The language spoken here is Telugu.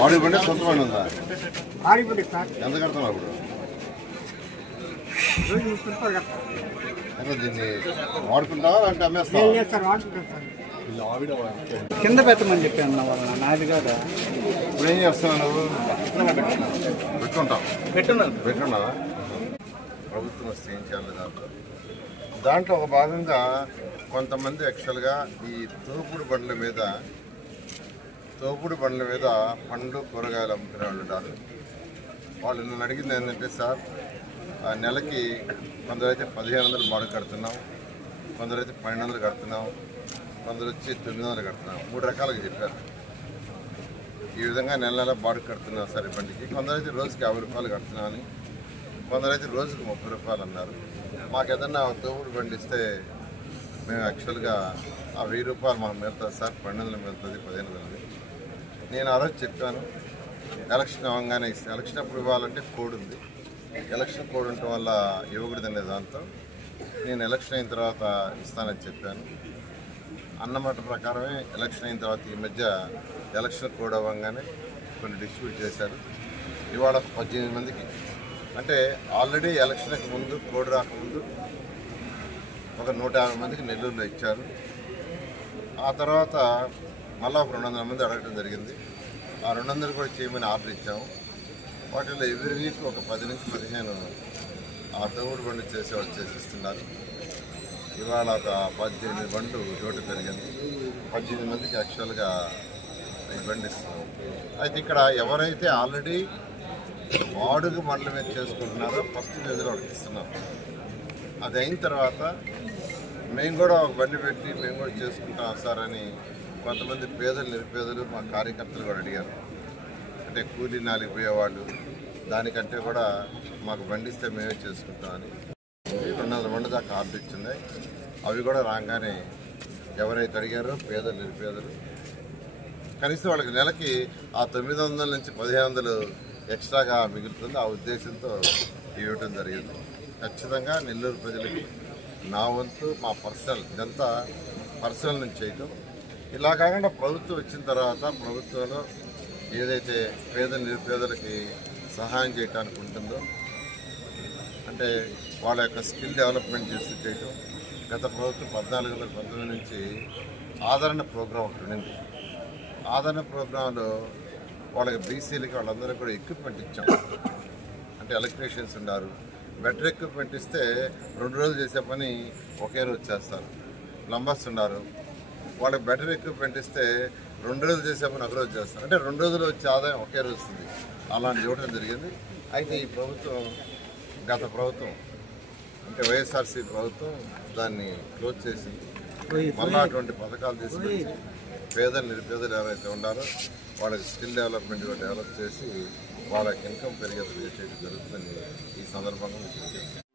వాడి బండి సొంత బండి ఉందా? ఎంత కడుతున్నావు ఇప్పుడు? దీన్ని వాడుకుంటావా అంటే అమ్మేస్తావా? కింద పెట్టమని చెప్పాను వాళ్ళ నాది కాదా. ఇప్పుడు ఏం చేస్తున్నావు నువ్వు? పెట్టున్నావా? ప్రభుత్వం వస్తే ఏం చేయాలి? దాంట్లో ఒక భాగంగా కొంతమంది యాక్చువల్గా ఈ తోపుడు బండ్ల మీద పండ్లు కూరగాయలు అమ్ముకునే వాళ్ళు ఉన్నారు. వాళ్ళు నన్ను అడిగింది ఏంటంటే, సార్ నెలకి కొందరైతే 1500 బాడుగ కడుతున్నాం, కొందరైతే 1200 కడుతున్నాం, కొందరు వచ్చి 900 కడుతున్నాం. 3 రకాలుగా చెప్పారు. ఈ విధంగా నెల బాడుగ కడుతున్నాం సార్ ఈ బండికి. కొందరైతే రోజుకి 50 రూపాయలు కడుతున్నాం అని, కొందరైతే రోజుకి 30 రూపాయలు అన్నారు. మాకు ఏదన్నా తోపుడు బండి ఇస్తే మేము యాక్చువల్గా ఆ 1000 రూపాయలు మాకు మిగులుతుంది సార్, 1200 మిగులుతుంది, 1500. నేను ఆ రోజు చెప్పాను, ఎలక్షన్ అవ్వగానే ఇస్తాను. ఎలక్షన్ అప్పుడు ఇవ్వాలంటే కోడ్ ఉంది. ఎలక్షన్ కోడ్ ఉండటం వల్ల ఇవ్వకూడదు అనే దాంతో నేను ఎలక్షన్ అయిన తర్వాత ఇస్తానని చెప్పాను. అన్నమాట ప్రకారమే ఎలక్షన్ అయిన తర్వాత ఈ మధ్య ఎలక్షన్ కోడ్ అవ్వగానే కొన్ని డిస్ట్రిబ్యూట్ చేశారు. ఇవాళ 18 మందికి, అంటే ఆల్రెడీ ఎలక్షన్కి ముందు కోడ్ రాకముందు ఒక 150 మందికి నెల్లూరులో ఇచ్చారు. ఆ తర్వాత మళ్ళీ ఒక 200 మంది అడగడం జరిగింది. ఆ 200 కూడా చేయమని ఆర్డర్ ఇచ్చాము. వాటిలో ఎవ్రీ వీక్ ఒక 10 నుంచి 15 ఆ తోపుడు బండి చేసేవాళ్ళు చేసిస్తున్నారు. ఇవాళ ఒక 18 బండ్లు చోటు పెరిగింది. 18 మందికి యాక్చువల్గా ఈ బండి ఇస్తున్నాం. అయితే ఇక్కడ ఎవరైతే ఆల్రెడీ వాడుక బండ్ల మీద చేసుకుంటున్నారో ఫస్ట్ ఫేజ్లో వాళ్ళకి ఇస్తున్నాం. అది అయిన తర్వాత మేము కూడా ఒక బండి పెట్టి మేము కూడా చేసుకుంటాం సార్ అని కొంతమంది పేదలు నిరుపేదలు మా కార్యకర్తలు కూడా అడిగారు. అంటే కూలీ నాలికి పోయేవాళ్ళు దానికంటే కూడా మాకు బండి ఇస్తే మేమే చేసుకుంటామని 200 బండి దాకా ఆర్డర్ ఇచ్చున్నాయి. అవి కూడా రాగానే ఎవరైతే అడిగారో పేదలు నిరుపేదలు కనీసం వాళ్ళకి నెలకి ఆ 900 నుంచి 1500 ఎక్స్ట్రాగా మిగులుతుంది. ఆ ఉద్దేశంతో ఇవ్వటం జరిగింది. ఖచ్చితంగా నెల్లూరు ప్రజలకి నా వంతు మా పర్సనల్, ఇదంతా పర్సనల్ నుంచి చేయటం. ఇలా కాకుండా ప్రభుత్వం వచ్చిన తర్వాత ప్రభుత్వంలో ఏదైతే పేద నిరుపేదలకి సహాయం చేయడానికి ఉంటుందో, అంటే వాళ్ళ యొక్క స్కిల్ డెవలప్మెంట్ చేసి చేయటం. గత ప్రభుత్వం 14-19 నుంచి ఆదరణ ప్రోగ్రాం ఒకటి ఉండింది. ఆదరణ ప్రోగ్రాంలో వాళ్ళకి బీసీలకి వాళ్ళందరూ కూడా ఎక్విప్మెంట్ ఇచ్చాం. అంటే ఎలక్ట్రీషియన్స్ ఉన్నారు, బెటర్ ఎక్విప్మెంట్ ఇస్తే 2 రోజులు చేసే పని ఒకే రోజు చేస్తారు. ప్లంబర్స్ ఉన్నారు, వాళ్ళకి బెటర్ ఎక్విప్మెంట్ ఇస్తే 2 రోజులు చేసే పని 1 రోజు చేస్తారు. అంటే 2 రోజులు వచ్చే ఆదాయం ఒకే రోజు వస్తుంది. అలాంటి ఇవ్వడం జరిగింది. అయితే ఈ ప్రభుత్వం, గత ప్రభుత్వం అంటే వైఎస్ఆర్సీ ప్రభుత్వం దాన్ని క్లోజ్ చేసింది. మళ్ళీ అటువంటి పథకాలు తీసుకొచ్చి పేదలు నిరుపేదలు ఎవరైతే ఉన్నారో వాళ్ళకి స్కిల్ డెవలప్మెంట్ డెవలప్ చేసి వాళ్ళకి ఇన్కమ్ పెరిగేది జరుగుతుందని ఈ సందర్భంగా